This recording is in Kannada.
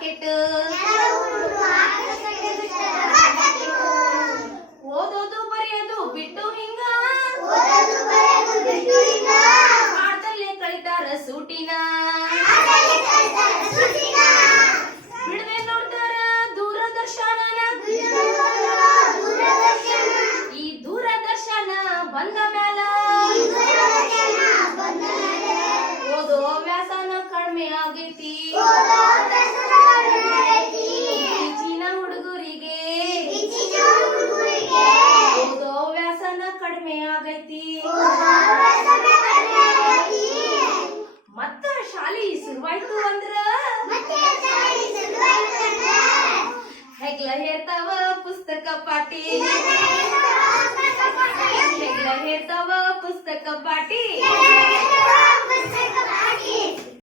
ಕೆಟ್ಟು ಓದೋದು ಬರೆಯೋದು ಬಿಟ್ಟು ಹಿಂಗ ಆಟದಲ್ಲೇ ಕಳಿತಾರ ಸೂಟಿನ ಬಿಡದೆ ನೋಡ್ತಾರ ದೂರದರ್ಶನ ಈ ದೂರದರ್ಶನ ಬಂದ ಮ್ಯಾಲ ಓದೋ ವ್ಯಾಸನ ಕಡಿಮೆ ಆಗೈತಿ ಈಚಿನ ಹುಡುಗರಿಗೆ ಓದೋ ವ್ಯಾಸನ ಕಡಿಮೆ ಆಗೈತಿ ಮತ್ತ ಶಾಲಿ ಶುರುವಾಯ್ತು ಅಂದ್ರ ಹೆಗ್ಲ ಹೇರ್ತಾವ ಪುಸ್ತಕ ಪಾಟಿ ಹೆಗ್ಲ ಹೇರ್ತಾವ ಪುಸ್ತಕ ಪಾಟಿ